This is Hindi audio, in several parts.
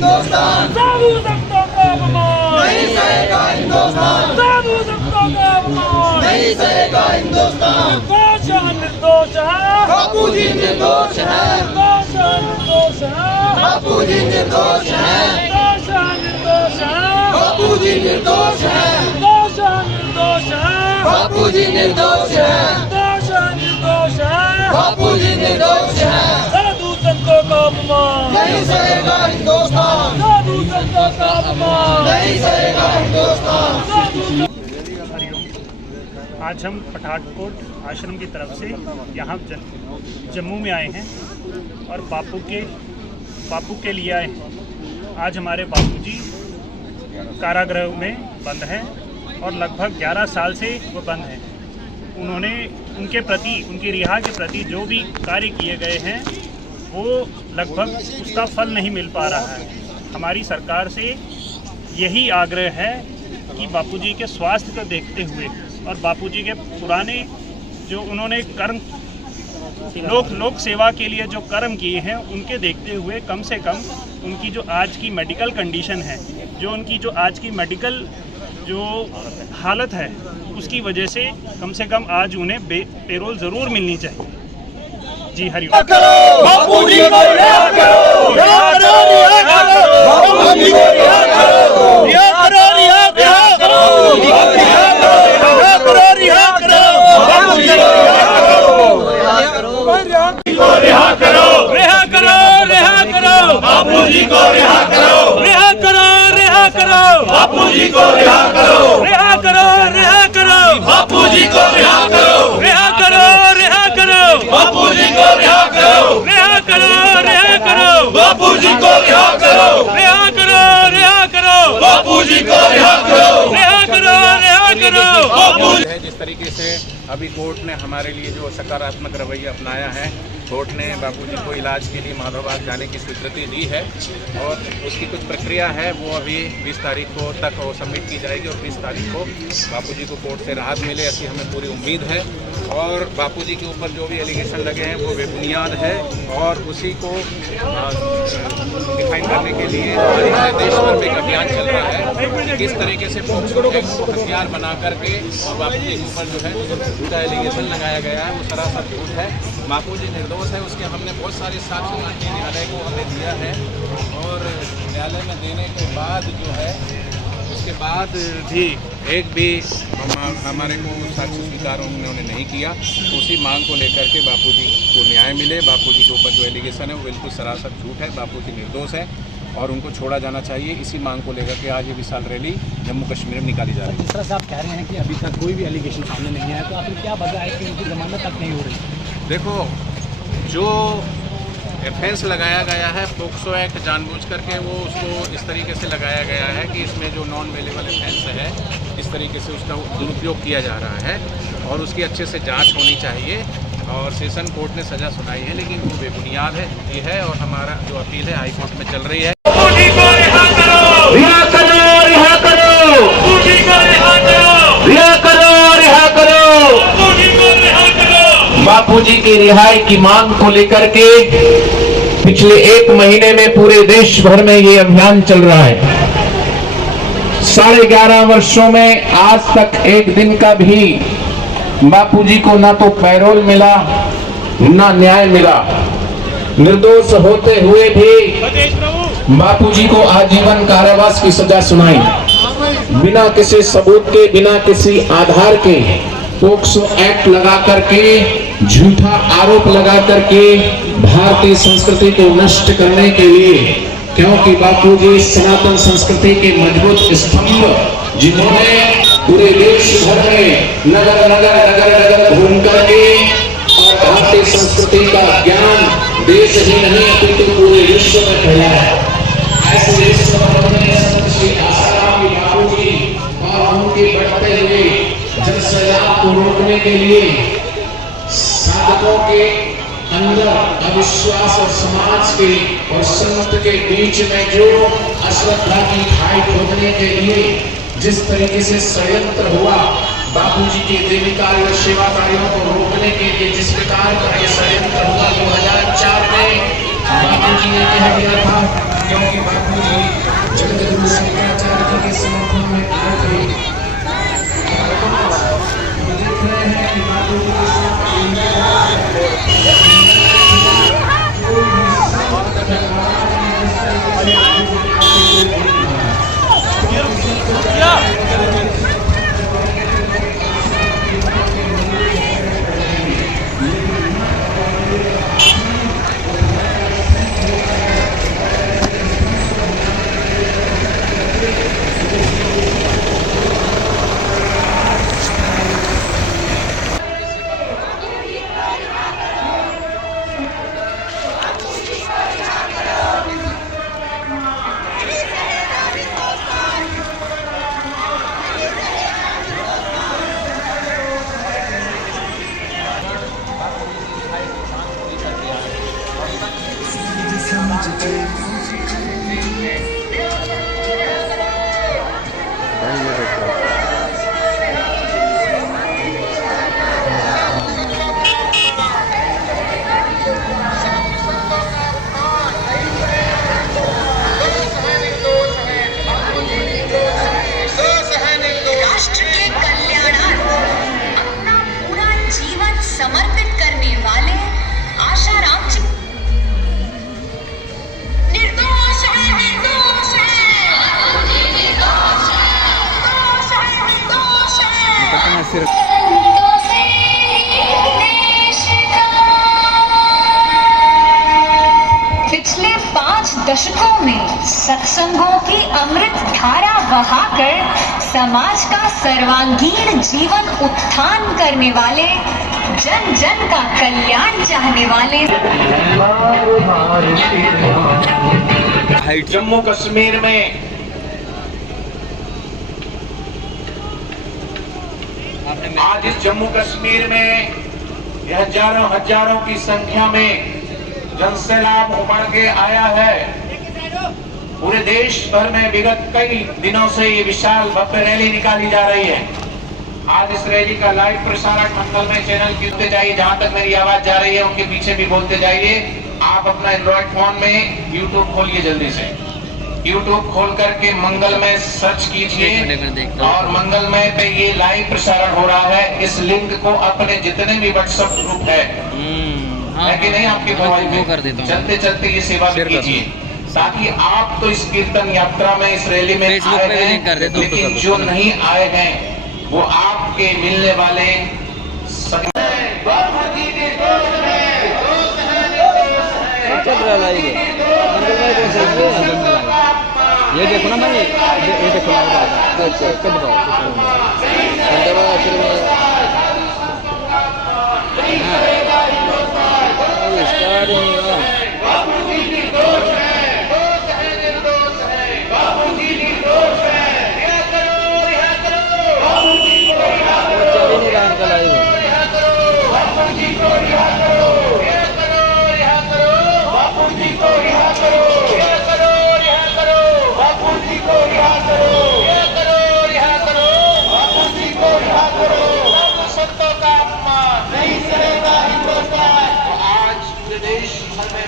हिंदुस्तान, साधु संतों का अपमान नहीं सहेगा हिंदुस्तान, साधु संतों का अपमान नहीं सहेगा हिंदुस्तान। निर्दोष है बापू जी निर्दोष है, निर्दोष है बापू जी निर्दोष है, निर्दोष है बापू जी निर्दोष है, निर्दोष है बापू जी निर्दोष है, निर्दोष है बापू जी निर्दोष है। साधु संतों का अपमान नहीं सहेगा हिंदुस्तान, साधु संतों का अपमान नहीं सहेगा हिंदुस्तान। आज हम पठानकोट आश्रम की तरफ से यहाँ जम्मू में आए हैं और बापू के लिए आए हैं। आज हमारे बापूजी कारागृह में बंद हैं और लगभग 11 साल से वो बंद हैं। उन्होंने उनकी रिहा के प्रति जो भी कार्य किए गए हैं वो लगभग उसका फल नहीं मिल पा रहा है। हमारी सरकार से यही आग्रह है कि बापूजी के स्वास्थ्य को देखते हुए और बापूजी के पुराने जो उन्होंने कर्म लोक सेवा के लिए जो कर्म किए हैं उनके देखते हुए कम से कम उनकी जो आज की मेडिकल कंडीशन है, जो उनकी जो आज की मेडिकल जो हालत है उसकी वजह से कम आज उन्हें पेरोल ज़रूर मिलनी चाहिए। जी हरिओम। बापू जी को रिहा करो, रिहा करो, रिहा करो, बापू जी को रिहा करो, रिहा करो, रिहा करो, रिहा करो, रिहा करो, बापू जी को रिहा करो, रिहा करो, रिहा करो, रिहा करो, बापू जी को रिहा करो, रिहा करो, रिहा करो, बापू जी को रिहा करो, रिहा करो, रिहा करो, बापू जी को रिहा करो, रिहा करो, रिहा करो, बापू जी को रिहा करो, रिहा करो, रिहा करो, बापू जी को रिहा करो, रिहा करो, रिहा करो, बापू जी को रिहा करो, रिहा करो, रिहा करो, बापू। जिस तरीके से अभी कोर्ट ने हमारे लिए जो सकारात्मक रवैया अपनाया है, कोर्ट ने बापूजी को इलाज के लिए माधवबाग जाने की स्वीकृति दी है और उसकी कुछ प्रक्रिया है वो अभी 20 तारीख को तक वो सबमिट की जाएगी और 20 तारीख को बापूजी को कोर्ट से राहत मिले, ऐसी हमें पूरी उम्मीद है। और बापूजी के ऊपर जो भी एलिगेशन लगे हैं वो बेबुनियाद है और उसी को डिफाइन करने के लिए हमारे देश भर में एक अभियान चल रहा है कि किस तरीके से पोक्सो एक्ट को हथियार बना करके और बापूजी के ऊपर जो है झूठा एलिगेशन लगाया गया है वो सरासर झूठ है। बापूजी निर्दोष है, उसके हमने बहुत सारे साक्ष्य माननीय न्यायालय को हमने दिया है और न्यायालय में देने के बाद जो है उसके बाद भी एक भी हमारे को साक्ष्य स्वीकार उन्होंने नहीं किया। तो उसी मांग को लेकर के बापूजी को न्याय मिले। बापूजी के ऊपर जो एलिगेशन है वो बिल्कुल सरासर झूठ है, बापूजी निर्दोष है और उनको छोड़ा जाना चाहिए। इसी मांग को लेकर के आज ये विशाल रैली जम्मू कश्मीर में निकाली जा रही है। जिस तरह से आप कह रहे हैं कि अभी तक कोई भी एलिगेशन सामने नहीं आया, तो आखिर क्या वजह है कि उनकी जमानत तक नहीं हो रही? देखो, जो ऑफेंस लगाया गया है पोक्सो एक्ट जानबूझ करके वो उसको इस तरीके से लगाया गया है कि इसमें जो नॉन वेलेबल ऑफेंस है इस तरीके से उसका दुरुपयोग किया जा रहा है और उसकी अच्छे से जांच होनी चाहिए और सेशन कोर्ट ने सज़ा सुनाई है, लेकिन वो बेबुनियाद है, झूठी है और हमारा जो अपील है हाई कोर्ट में चल रही है। रिहा करो, रिहा करो, रिहा करो, रिहा करो, रिहा करो, बापूजी की रिहाई की मांग को लेकर के पिछले 1 महीने में पूरे देश भर में ये अभियान चल रहा है। 11.5 वर्षों में आज तक एक दिन का भी बापूजी को ना तो पैरोल मिला ना न्याय मिला। निर्दोष होते हुए भी बापूजी को आजीवन कारावास की सजा सुनाई, बिना किसी सबूत के, बिना किसी आधार के पोक्सो एक्ट लगा करके, झूठा आरोप लगा करके भारतीय संस्कृति को नष्ट करने के लिए, क्योंकि बापूजी सनातन संस्कृति के मजबूत स्तंभ जिन्होंने पूरे देश भर में नगर घूम करके और भारतीय संस्कृति का ज्ञान देश ही नहीं अपितु पूरे विश्व में फैलाया। ऐसे विश्व आसाराम बापूजी और उनके बढ़ते हुए जनसैलाब को रोकने के लिए साधकों के अंदर अविश्वास और समाज के और संत के बीच में जो अश्रद्धा की खाई खोदने के लिए जिस तरीके से षड्यंत्र हुआ, बापूजी के देवी कार्य और सेवा कार्यों को रोकने के लिए जिस प्रकार का ये षड्यंत्र हुआ 2004 में बापूजी ने कह दिया था, क्योंकि बापूजी राष्ट्र के कल्याणार्थ अपना पूरा जीवन समर्पित करने वाले आशाराम जी निर्दोष है, निर्दोष है, निर्दोष है, निर्दोष है। पिछले 5 दशकों में सत्संगों की अमृत धारा बहाकर समाज का सर्वांगीण जीवन उत्थान करने वाले, जन जन का कल्याण चाहने वाले जम्मू कश्मीर में आज इस जम्मू कश्मीर में हजारों हजारों की संख्या में जनसैलाब उमड़ के आया है। पूरे देश भर में विगत कई दिनों से ये विशाल भव्य रैली निकाली जा रही है। आज इस रैली का लाइव प्रसारण मंगलमय चैनल की होते जाइए। जहां तक मेरी आवाज जा रही है उनके पीछे भी बोलते जाइए। आप अपना एंड्रॉइड फोन में यूट्यूब खोलिए, जल्दी से यूट्यूब खोल करके मंगलमय सर्च कीजिए और मंगलमय पे ये लाइव प्रसारण हो रहा है। इस लिंक को अपने जितने भी व्हाट्सएप ग्रुप है कि नहीं आपके मोबाइल में चलते चलते ये सेवा भी कीजिए, ताकि आप तो इस कीर्तन यात्रा में, इस रैली में आए हैं, लेकिन जो नहीं आए हैं वो आपके मिलने वाले ये देखो ना मैं ये देखो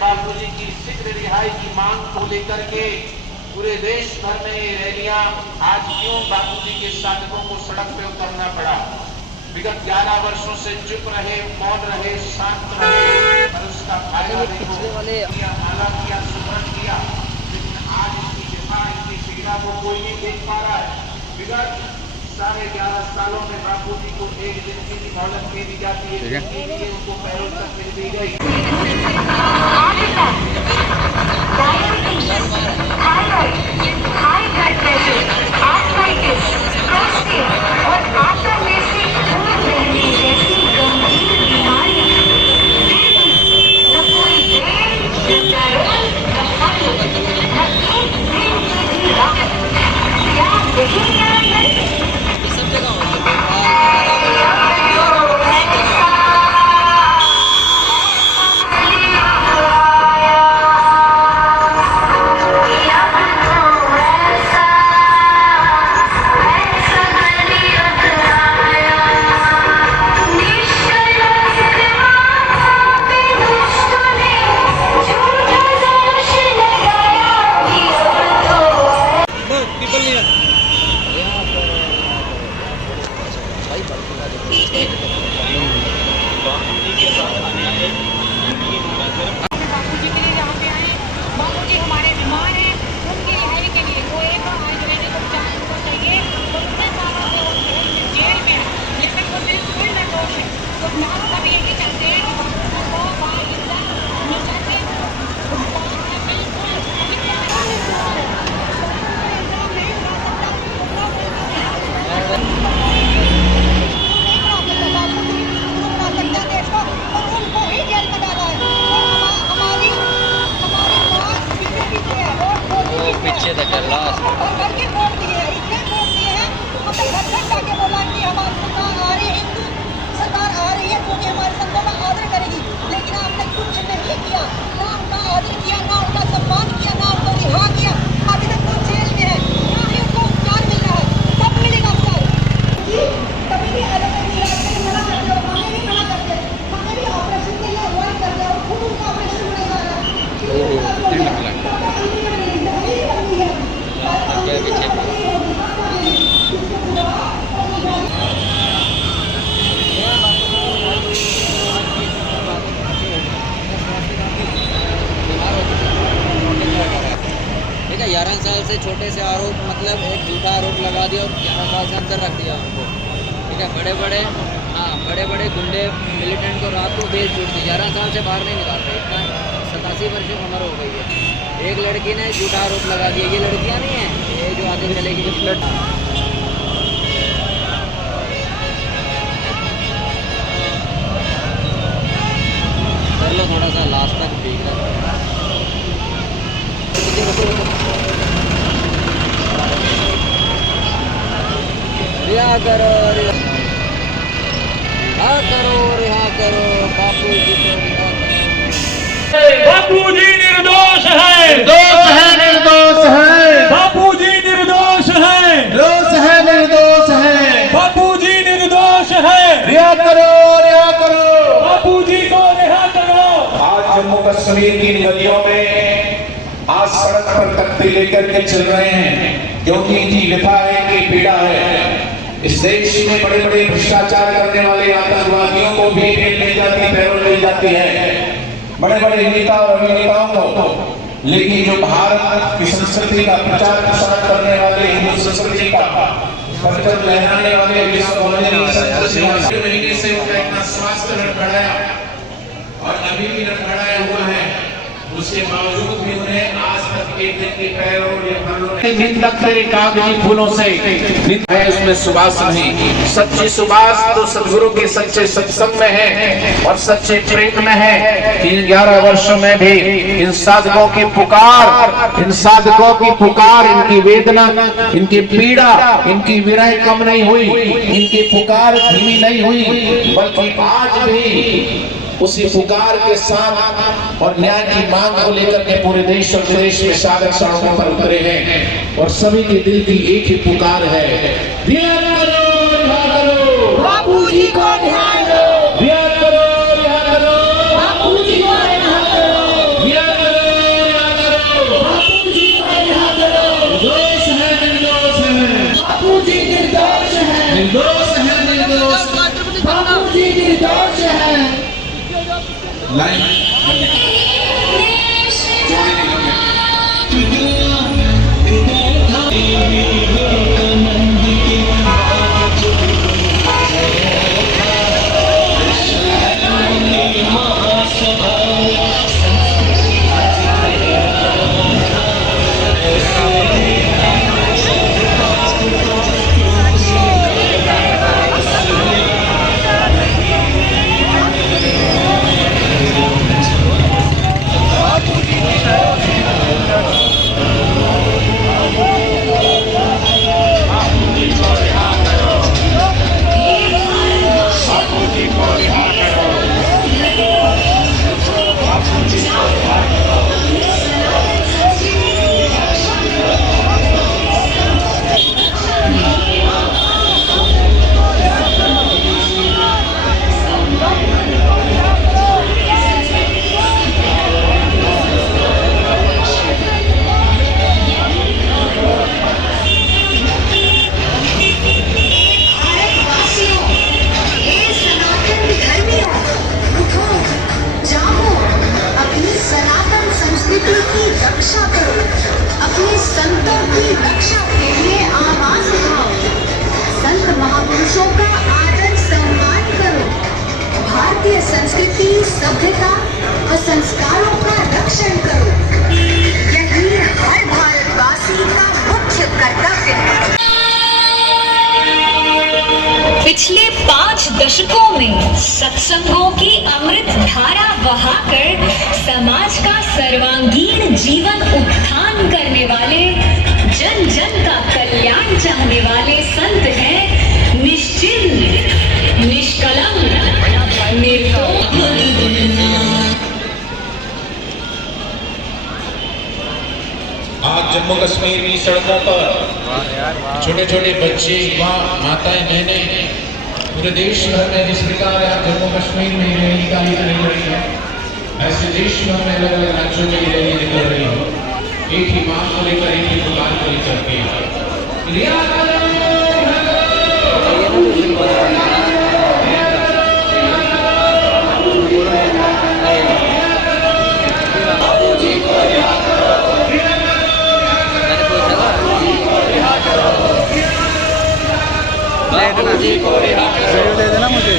बापूजी की शीघ्र रिहाई की मांग को लेकर के पूरे देश भर में ये रैलियां आज क्यों बापूजी के साधकों को सड़क पे उतरना पड़ा। विगत 11 वर्षों से चुप रहे, मौन रहे, शांत रहे, और उसका फायदा माला किया, सुमरन किया, लेकिन आज इसकी व्यथा, इसकी पीड़ा को कोई नहीं देख पा रहा है। विगत 11.5 सालों में बापूजी को एक दिन की भी मोहलत नहीं दी जाती है, जिसके लिए उनको पैरोल तक मिल दी गई। पीछे तक कर लास्ट और करके वोट दिए हैं, इतने वोट दिए हैं, मतलब घर घर जाके बोला कि हमारी सरकार आ रही है, हिंदू सरकार आ रही है जो कि हमारे संघों का आदर करेगी, लेकिन आपने कुछ नहीं किया, ना उनका आदर किया, ना उनका सम्मान किया, ना उनको रिहा किया। अभी तक वो जेल में है, ना ही उनको उपचार मिल रहा है। कब मिलेगा उपचार? जी कभी भी अलग अलग इलाज में मना करते हो, हमें भी मना करते हैं, हमें भी ऑपरेशन के लिए अवॉइड करते हो, खुद उनका ऑपरेशन होने जा रहा है। ठीक है, 11 साल से छोटे से आरोप, मतलब एक झूठा आरोप लगा दिया और 11 साल से अंदर रख दिया उनको। ठीक है, बड़े बड़े गुंडे मिलिटेंट को रात को बेच छूट दी, 11 साल से बाहर नहीं निकालते। इतना 87 वर्ष की उम्र हो गई है। एक लड़की ने झूठा आरोप लगा दिया, ये लड़कियाँ नहीं हैं ये जो आगे चलेगी जो फ्लड। कर लो थोड़ा सा लास्ट तक ठीक है। रिहा करो, रिहा करो बापू जी को रिहा करो। बापू जी निर्दोष है, निर्दोष है, निर्दोष है, बापू जी निर्दोष है, निर्दोष है, निर्दोष है। बापू जी निर्दोष है, रिहा करो, रिहा करो। बापू जी को रिहा करो। आज जम्मू कश्मीर की नदियों में आज सड़क पर तख्ती लेकर के चल रहे हैं, क्योंकि इनकी व्यथा है, कि पीड़ा है। इस देश में बड़े बड़े भ्रष्टाचार करने वाले आतंकवादियों को भी जेल ले जाती, पैरोल ले जाती है, बड़े बड़े नेता और अभिनेताओं को। लेकिन जो भारत की संस्कृति का प्रचार प्रसार करने वाले, हिंदू संस्कृति का परचम लहराने वाले महीने से उनका इतना स्वास्थ्य लड़खड़ाया और अभी भी लड़खड़ाया हुआ है, उसके बावजूद भी उन्हें आज तक एक दिन के पैरों या फलों नींद लगते कागजी फूलों से है, उसमें सुबास नहीं। सच्ची सुबास तो सदगुरु के सच्चे सत्संग में है और सच्चे प्रेम में है। इन 11 वर्षों में भी इन साधकों की पुकार, इनकी वेदना, इनकी पीड़ा, इनकी विरह कम नहीं हुई, इनकी पुकार धीमी नहीं हुई, बल्कि आज भी उसी पुकार के साथ और न्याय की मांग को लेकर के पूरे देश और विदेश में साधक सड़कों पर उतरे हैं और सभी के दिल की एक ही पुकार है, रिहा करो, रिहा करो बापू जी को रिहा करो, रिहा करो, रिहा करो बापू जी को रिहा करो, रिहा करो, रिहा करो बापू जी को रिहा करो। निर्दोष है, निर्दोष है, बापू जी निर्दोष है, निर्दोष है, निर्दोष। बापू जी निर्दोष है। लाइन संस्कृति, सभ्यता और संस्कारों का रक्षण करो। यही हर भारतवासी का मुख्य कर्तव्य है। पिछले 5 दशकों में सत्संगों की अमृत धारा बहाकर समाज का सर्वांगीण जीवन उत्थान करने वाले, जन जन का कल्याण चाहने वाले संत हैं निश्चिंत, निष्कलंक, निर्दोष। आज जम्मू कश्मीर की सड़कों पर छोटे छोटे बच्चे, युवा, माताएं, बहनें पूरे देश भर में जिस प्रकार आज जम्मू कश्मीर में रैली निकाली जा रही है, ऐसे देश भर में अलग अलग राज्यों में ये रैली निकल रही है। एक ही मांग को लेकर, एक ही पुकार को लेकर के बापू जी को रिहा करो। दे देना मुझे।